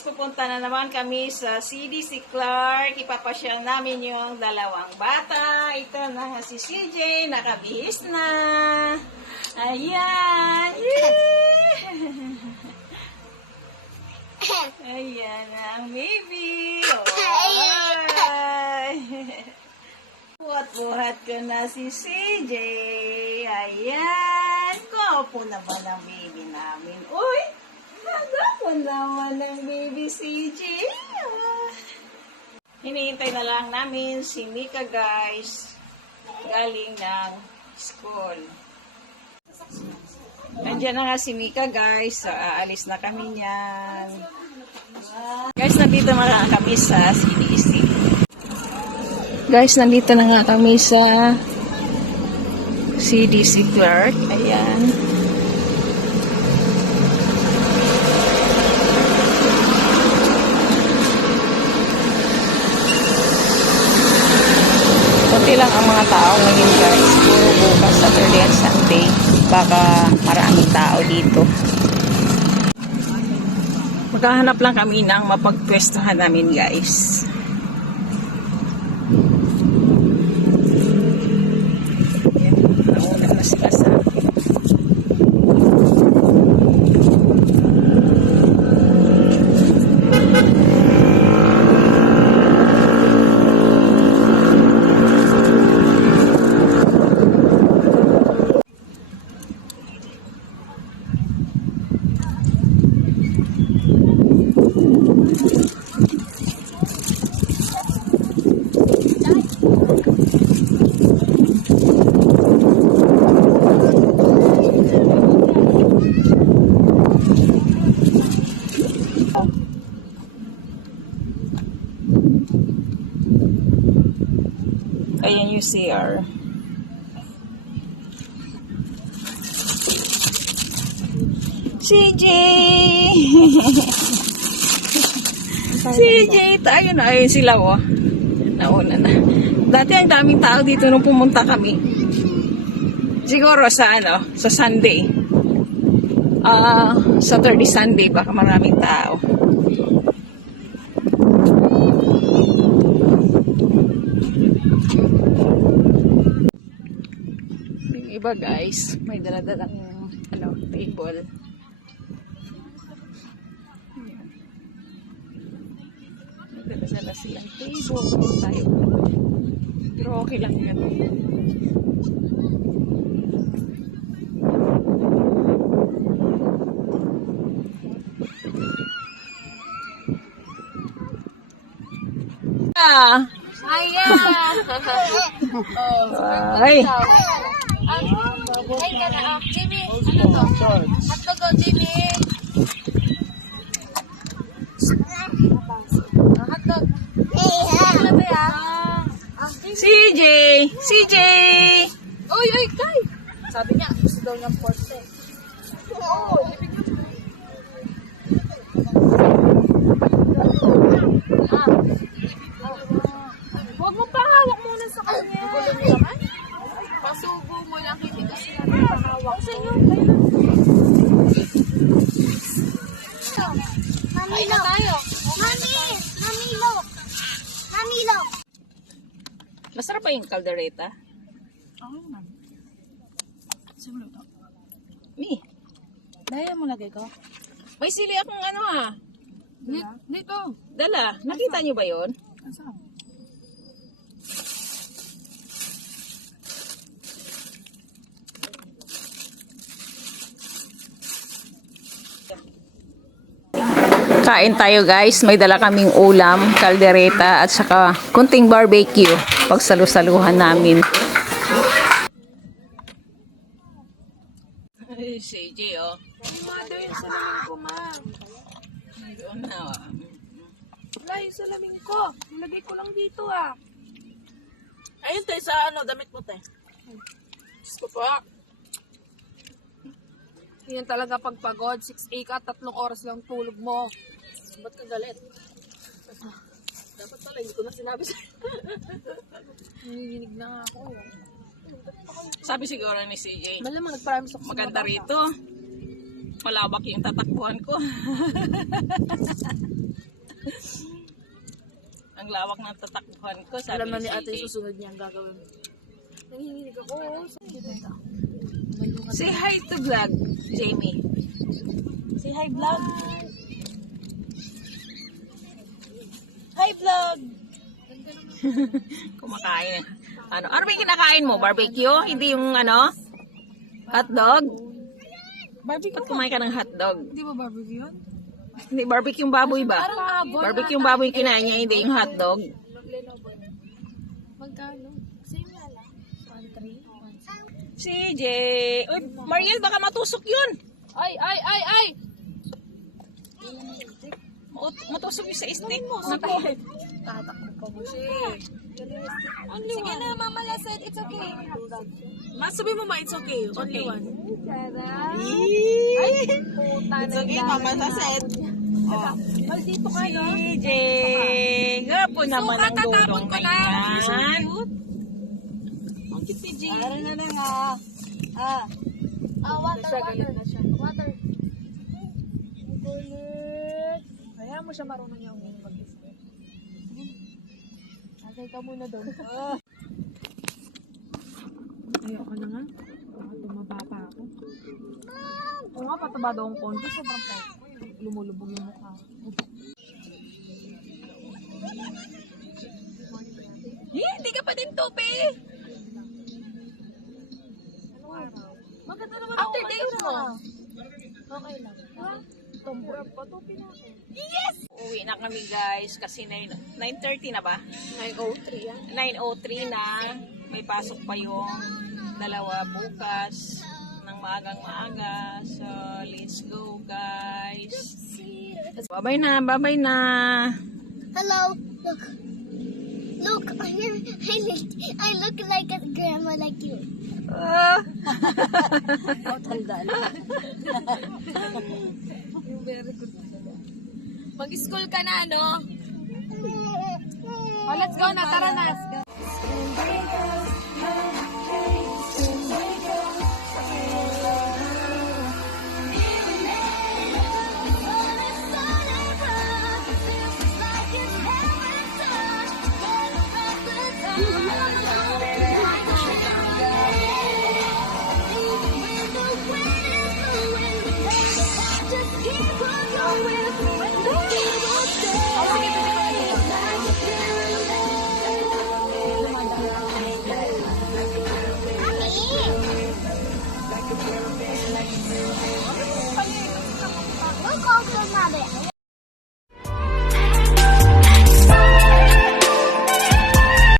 Pupunta na naman kami sa CDC Clark. Ipapasyal namin yung dalawang bata. Ito na si CJ, nakabihis na. Ayan. Ayan ang baby. Buhat-buhat ko na si CJ. Ayan. Kaupo na ba ng baby namin? Uy! Nagapo naman ng baby CJ. Hinihintay na lang namin si Mika guys. Galing ng school. Nandiyan na nga si Mika guys. So, aalis na kami niyan. Guys, nandito na nga kami sa CDC. Guys, nandito na nga kami sa CDC Clark. Ayan. Kunti lang ang mga tao ngayon guys. Puro bukas, Saturday and Sunday. Baka maraming tao dito. Maghahanap lang kami ng mapagpwestuhan namin guys. Nauna na sila sa akin. Ayan yung CR. CJ! CJ! Ayun na, ayun sila oh. Nauna na. Dati ang daming tao dito nung pumunta kami. Siguro sa ano, sa Sunday. Saturday, Sunday, baka maraming tao. Iba guys, may daladalang ano, table. May daladala silang table. Tayo. Pero okay lang yan. Ay! Ay ka na, Jimmy. Ano to? Hotdog, Jimmy. Hotdog. Ano ba yan? CJ! CJ! Uy, Kay! Sabi niya, gusto daw niyang pork eh. Oo, huwag mo pahawak muna sa kanya. Pasubo mo lang, hindi kasi namin pahawak. Sa inyo, Mamilo tayo. Mamilo. Mamilo. Masarap pa yung caldereta? Oo naman. Siguro ito. Mi, Daya mo lagay ko. may sili akong ano Dito. Dala. Nakita niyo ba yon? Saan? Kain tayo guys. May dala kaming ulam, caldereta at saka kunting barbecue. Pagsalu-saluhan namin. Ay, CJ oh. Mother, yung salamin ko, ma'am. Doon na oh. Wala yung salamin ko. Nilagay ko lang dito, ah. Ayun tayo sa ano, damit mo tayo. Diyos ko po. Yan talaga pagpagod. 6A ka, 3 oras lang tulog mo. Ba't ka galit? Dapat pala, hindi ko na sinabi sa'yo. Nanginginig Lamig na nga ako. Sabi siguro ni CJ, Malamang nag-promise ako. maganda rito. Malawak yung tatakbuhan ko. Ang lawak ng tatakbuhan ko, sabi Alam na ni CJ. ate yung susunod niya ang gagawin. Nanginginig ako. Say hi to vlog, Jamie. Say hi vlog. Hi vlog. Kumakain. Ano ba yung kinakain mo? Barbecue? Hindi yung ano? Hotdog? Barbecue. Ba't kumain ka ng hotdog? Di ba barbecue yun? Hindi, barbecue yung baboy ba? Parang Barbecue yung baboy yung kinain niya, hindi yung hotdog. Magkano? Same nga lang. 1.3. CJ! Uy, Mariel, baka matusok yun. Ay! Matusok yung sa stick mo. Tatakbo pa mo siya. Sige na, Mama Lasset. It's okay. Sabi mo ma, it's okay. Only one. Ay, puta na. It's okay, Mama Lasset. Maldito ka, no? CJ! Gapo naman ang dudong na yan. Ang cute ni G. Water. Water. Kulit. Kaya mo siya marunong yung mag-isip. Asay ka muna doon. Ayoko na nga. Baka tumaba pa ako. Oo nga, pataba daw ang konti. Sobrang tayo ko. Lumulubog yung mukha. Hindi ka pa din tope. Maganda naman After days mo. Okay lang. Tomboy pa to, pinako. Uwi na kami guys kasi 9:30 na ba? 9:03 yan. 9:03 na. May pasok pa yung dalawa bukas ng maagang-maaga. So, let's go guys. Bye-bye na, bye-bye na. Hello. Look. Look, I look like a grandma like you. Very good. Mag-school ka na, ano? Oh, let's go na. Tara na. Look also natin.